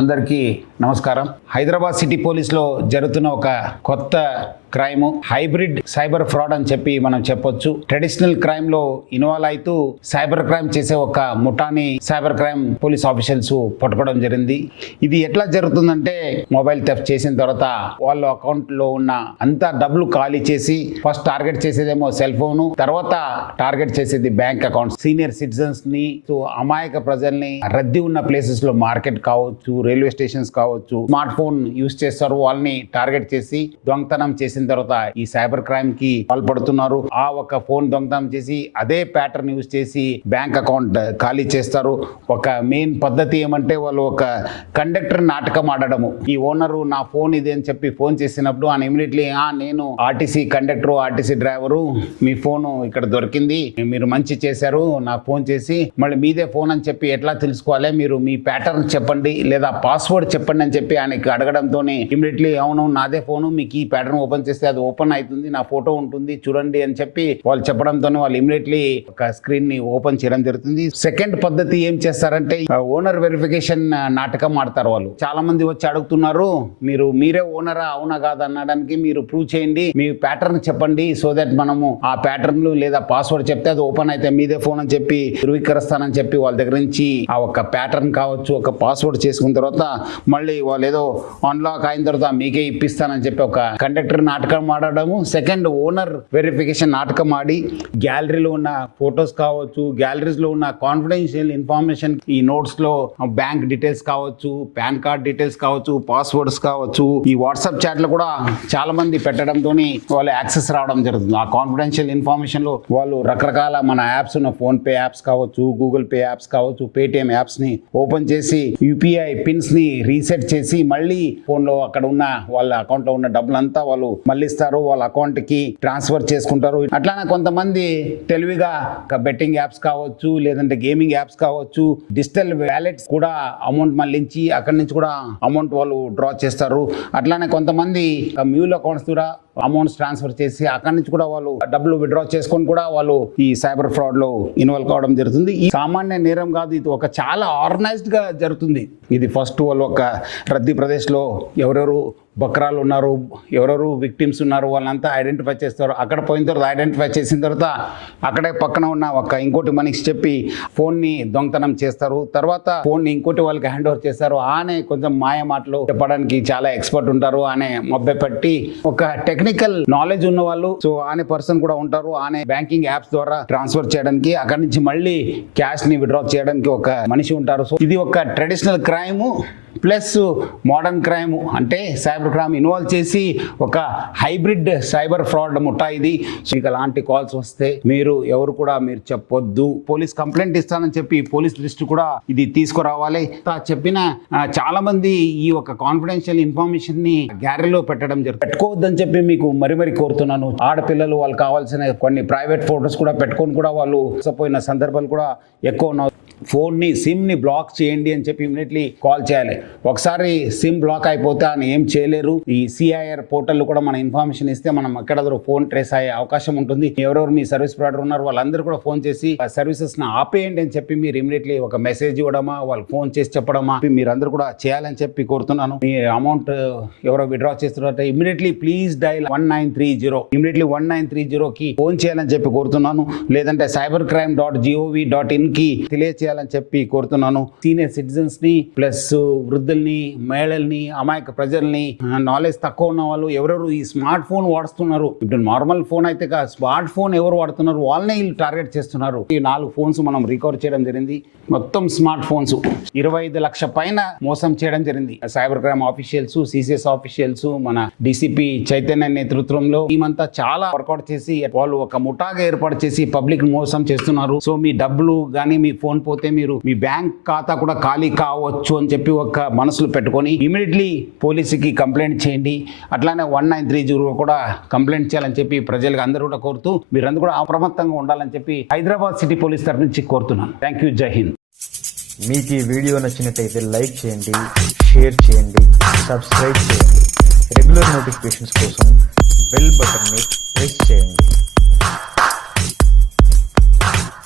అందరికీ నమస్కారం. హైదరాబాద్ సిటీ పోలీస్లో జరుగుతున్న ఒక కొత్త క్రైమ్ హైబ్రిడ్ సైబర్ ఫ్రాడ్ అని చెప్పి మనం చెప్పొచ్చు. ట్రెడిషనల్ క్రైమ్ లో ఇన్వాల్వ్ అవుతూ సైబర్ క్రైమ్ చేసే ఒక ముఠాని సైబర్ క్రైమ్ పోలీస్ ఆఫీషియల్స్ పట్టుకోవడం జరిగింది. ఇది ఎట్లా జరుగుతుందంటే, మొబైల్ థెఫ్ట్ చేసిన తర్వాత వాళ్ళ అకౌంట్ లో ఉన్న అంతా డబ్బులు ఖాళీ చేసి ఫస్ట్ టార్గెట్ చేసేదేమో సెల్ ఫోన్, తర్వాత టార్గెట్ చేసేది బ్యాంక్ అకౌంట్. సీనియర్ సిటిజన్స్ ని, అమాయక ప్రజల్ని, రద్దీ ఉన్న ప్లేసెస్ లో మార్కెట్ కావచ్చు, రైల్వే స్టేషన్స్ కావచ్చు, స్మార్ట్ ఫోన్ యూజ్ చేస్తారు. వాళ్ళని టార్గెట్ చేసి దొంగతనం చేసిన తర్వాత ఈ సైబర్ క్రైమ్ కి పాల్పడుతున్నారు. ఆ ఒక ఫోన్ దొంగతనం చేసి అదే ప్యాటర్న్ యూజ్ చేసి బ్యాంక్ అకౌంట్ ఖాళీ చేస్తారు. ఒక మెయిన్ పద్ధతి ఏమంటే, వాళ్ళు ఒక కండక్టర్ నాటకం ఆడడము. ఈ ఓనరు నా ఫోన్ ఇది అని చెప్పి ఫోన్ చేసినప్పుడు ఆయన ఇమీడియట్లీ, నేను ఆర్టీసీ కండక్టర్, ఆర్టీసీ డ్రైవరు, మీ ఫోన్ ఇక్కడ దొరికింది, మీరు మంచి చేశారు, నాకు ఫోన్ చేసి మళ్ళీ మీదే ఫోన్ అని చెప్పి ఎట్లా తెలుసుకోవాలి, మీరు మీ ప్యాటర్న్ చెప్పండి లేదా పాస్వర్డ్ చెప్పండి అని చెప్పి ఆయనకి అడగడంతో ఇమీడియట్లీ అవును నాదే ఫోను, మీకు ఈ ప్యాటర్న్ ఓపెన్ చేస్తే అది ఓపెన్ అవుతుంది, నా ఫోటో ఉంటుంది చూడండి అని చెప్పి వాళ్ళు చెప్పడంతో వాళ్ళు ఇమీడియట్లీ ఒక స్క్రీన్ ని ఓపెన్ చేయడం జరుగుతుంది. సెకండ్ పద్ధతి ఏం చేస్తారంటే, ఓనర్ వెరిఫికేషన్ నాటకం ఆడతారు. వాళ్ళు చాలా మంది వచ్చి అడుగుతున్నారు, మీరే ఓనరా అవునా కాదు అనడానికి మీరు ప్రూవ్ చేయండి, మీ ప్యాటర్న్ చెప్పండి, సో దట్ మనము ఆ ప్యాటర్న్ లేదా పాస్వర్డ్ చెప్తే అది ఓపెన్ అయితే మీదే ఫోన్ అని చెప్పి ధృవీకరిస్తానని చెప్పి వాళ్ళ దగ్గర నుంచి ఆ ఒక ప్యాటర్న్ కావచ్చు, ఒక పాస్వర్డ్ చేసుకున్న తర్వాత మళ్ళీ వాళ్ళు ఏదో అన్లాక్ అయిన తర్వాత మీకే ఇప్పిస్తానని చెప్పి ఒక కండక్టర్ నాటకం ఆడడము. సెకండ్, ఓనర్ వెరిఫికేషన్ నాటకం ఆడి గ్యాలరీలో ఉన్న ఫొటోస్ కావచ్చు, గ్యాలరీస్ లో ఉన్న కాన్ఫిడెన్షియల్ ఇన్ఫర్మేషన్, ఈ నోట్స్ లో బ్యాంక్ డీటెయిల్స్ కావచ్చు, పాన్ కార్డ్ డీటెయిల్స్ కావచ్చు, పాస్వర్డ్స్ కావచ్చు, ఈ వాట్సాప్ చాట్ లో కూడా చాలా మంది పెట్టడంతో వాళ్ళు యాక్సెస్ రావడం జరుగుతుంది. ఆ కాన్ఫిడెన్షియల్ ఇన్ఫర్మేషన్ లో వాళ్ళు రకరకాల మన యాప్స్ ఉన్న ఫోన్ పే యాప్స్ కావచ్చు, గూగుల్ పే యాప్స్ కావచ్చు, పేటిఎం యాప్స్ ని ఓపెన్ చేసి యూపీఐ పిన్స్ ని రీసెట్ చేసి మళ్ళీ ఫోన్ లో అక్కడ ఉన్న వాళ్ళ అకౌంట్ లో ఉన్న డబ్బులంతా వాళ్ళు మళ్ళీ ఇస్తారు, వాళ్ళ అకౌంట్ కి ట్రాన్స్ఫర్ చేసుకుంటారు. అట్లానే కొంతమంది తెలివిగా బెట్టింగ్ యాప్స్ కావచ్చు, లేదంటే గేమింగ్ యాప్స్ కావచ్చు, డిజిటల్ వ్యాలెట్స్ కూడా అమౌంట్ మళ్ళించి అక్కడి నుంచి కూడా అమౌంట్ వాళ్ళు డ్రా చేస్తారు. అట్లానే కొంతమంది మ్యూల్ అకౌంట్స్ కూడా అమౌంట్స్ ట్రాన్స్ఫర్ చేసి అక్కడి నుంచి కూడా వాళ్ళు డబ్బులు విత్డ్రా చేసుకొని కూడా వాళ్ళు ఈ సైబర్ ఫ్రాడ్ లో ఇన్వాల్వ్ కావడం జరుగుతుంది. ఈ సామాన్య నేరం కాదు, ఇది ఒక చాలా ఆర్గనైజ్డ్ గా జరుగుతుంది. ఇది ఫస్ట్ వాళ్ళు ఒక రద్దీ ప్రదేశ్ లో ఎవరెవరు బక్రాలు ఉన్నారు, ఎవరెవరు విక్టిమ్స్ ఉన్నారు వాళ్ళంతా ఐడెంటిఫై చేస్తారు. అక్కడ పోయిన తర్వాత ఐడెంటిఫై చేసిన తర్వాత అక్కడే పక్కన ఉన్న ఒక ఇంకోటి మనిషికి చెప్పి ఫోన్ ని దొంగతనం చేస్తారు. తర్వాత ఫోన్ ని ఇంకోటి వాళ్ళకి హ్యాండ్ ఓవర్ చేస్తారు. ఆనే కొంచెం మాయ మాటలు చెప్పడానికి చాలా ఎక్స్పర్ట్ ఉంటారు, ఆనే మభ్య పెట్టి ఒక టెక్నికల్ నాలెడ్జ్ ఉన్న వాళ్ళు, సో ఆనే పర్సన్ కూడా ఉంటారు. ఆనే బ్యాంకింగ్ యాప్స్ ద్వారా ట్రాన్స్ఫర్ చేయడానికి, అక్కడి నుంచి మళ్ళీ క్యాష్ ని విత్డ్రా చేయడానికి ఒక మనిషి ఉంటారు. సో ఇది ఒక traditional crime plus modern crime, అంటే సైబర్ క్రైమ్ ఇన్వాల్వ్ చేసి ఒక హైబ్రిడ్ సైబర్ ఫ్రాడ్ ముఠా ఇది. మీకు అలాంటి కాల్స్ వస్తే ఎవరు కూడా మీరు చెప్పొద్దు, పోలీస్ కంప్లైంట్ ఇస్తానని చెప్పి పోలీస్ లిస్ట్ కూడా ఇది తీసుకురావాలి. చెప్పిన చాలా మంది ఈ ఒక కాన్ఫిడెన్షియల్ ఇన్ఫర్మేషన్ ని గ్యాలరీలో పెట్టుకోవద్దని చెప్పి మీకు మరీ కోరుతున్నాను. ఆడపిల్లలు వాళ్ళు కావాల్సిన కొన్ని ప్రైవేట్ ఫోటోస్ కూడా పెట్టుకొని కూడా వాళ్ళు పోయిన సందర్భాలు కూడా ఎక్కువ ఉన్నాయి. ఫోన్ ని సిమ్ ని బ్లాక్ చేయండి అని చెప్పి ఇమీడియట్లీ కాల్ చేయాలి. ఒకసారి సిమ్ బ్లాక్ అయిపోతే ఆయన ఏం చేయలేరు. ఈ సిఐఆర్ పోర్టల్ కూడా మన ఇన్ఫర్మేషన్ ఇస్తే మనం ఎక్కడ ఫోన్ ట్రేస్ అయ్యే అవకాశం ఉంటుంది. ఎవరెవరు మీ సర్వీస్ ప్రొవైడర్ ఉన్నారు వాళ్ళందరూ కూడా ఫోన్ చేసి సర్వీసెస్ ని ఆపేయండి అని చెప్పి మీరు ఇమీడియట్లీ ఒక మెసేజ్ ఇవ్వడమా, వాళ్ళు ఫోన్ చేసి చెప్పడమా మీరందరూ కూడా చేయాలని చెప్పి కోరుతున్నాను. మీ అమౌంట్ ఎవరో విత్డ్రా చేస్తున్నట్టు ఇమీడియట్లీ ప్లీజ్ డైల్ 1930 ఇమీడియట్లీ 1930 కి ఫోన్ చేయాలని చెప్పి కోరుతున్నాను. లేదంటే cybercrime.gov.in కి తెలియచేయాలని చెప్పి కోరుతున్నాను. సీనియర్ సిటిజన్స్ ని ప్లస్ వృద్ధుల్ని, మహిళల్ని, అమాయక ప్రజల్ని, నాలెడ్జ్ తక్కువ ఉన్న వాళ్ళు ఎవరెవరు ఈ స్మార్ట్ ఫోన్ వాడుతున్నారు, ఇప్పుడు నార్మల్ ఫోన్ అయితే స్మార్ట్ ఫోన్ ఎవరు వాడుతున్నారు వాళ్ళనే వీళ్ళు టార్గెట్ చేస్తున్నారు. ఈ 4 ఫోన్స్ మనం రికవర్ చేయడం జరిగింది. మొత్తం స్మార్ట్ ఫోన్స్ 25 లక్షల పైన మోసం చేయడం జరిగింది. Cyber crime officials, CCS officials, మన డిసిపి చైతన్య నేతృత్వంలో టీమంతా చాలా వర్కౌట్ చేసి వాళ్ళు ఒక ముఠాగా ఏర్పాటు చేసి పబ్లిక్ మోసం చేస్తున్నారు. సో మీ డబ్బులు కానీ మీ ఫోన్ పోతే మీరు మీ బ్యాంక్ ఖాతా కూడా ఖాళీ కావచ్చు అని చెప్పి ఒక మనసులో పెట్టుకొని ఇమీడియట్లీ పోలీసుకి కంప్లైంట్ చేయండి. అట్లానే 1930 కూడా కంప్లైంట్ చేయాలని చెప్పి ప్రజలకు అందరూ కూడా కోరుతూ మీరందరూ కూడా అప్రమత్తంగా ఉండాలని చెప్పి హైదరాబాద్ సిటీ పోలీస్ తరఫు నుంచి కోరుతున్నాను. Thank you. జై హింద్. మీకు ఈ వీడియో నచ్చినట్టయితే లైక్ చేయండి, షేర్ చేయండి, సబ్స్క్రైబ్ చేయండి. రెగ్యులర్ నోటిఫికేషన్స్ కోసం బెల్ బటన్ని ప్రెస్ చేయండి.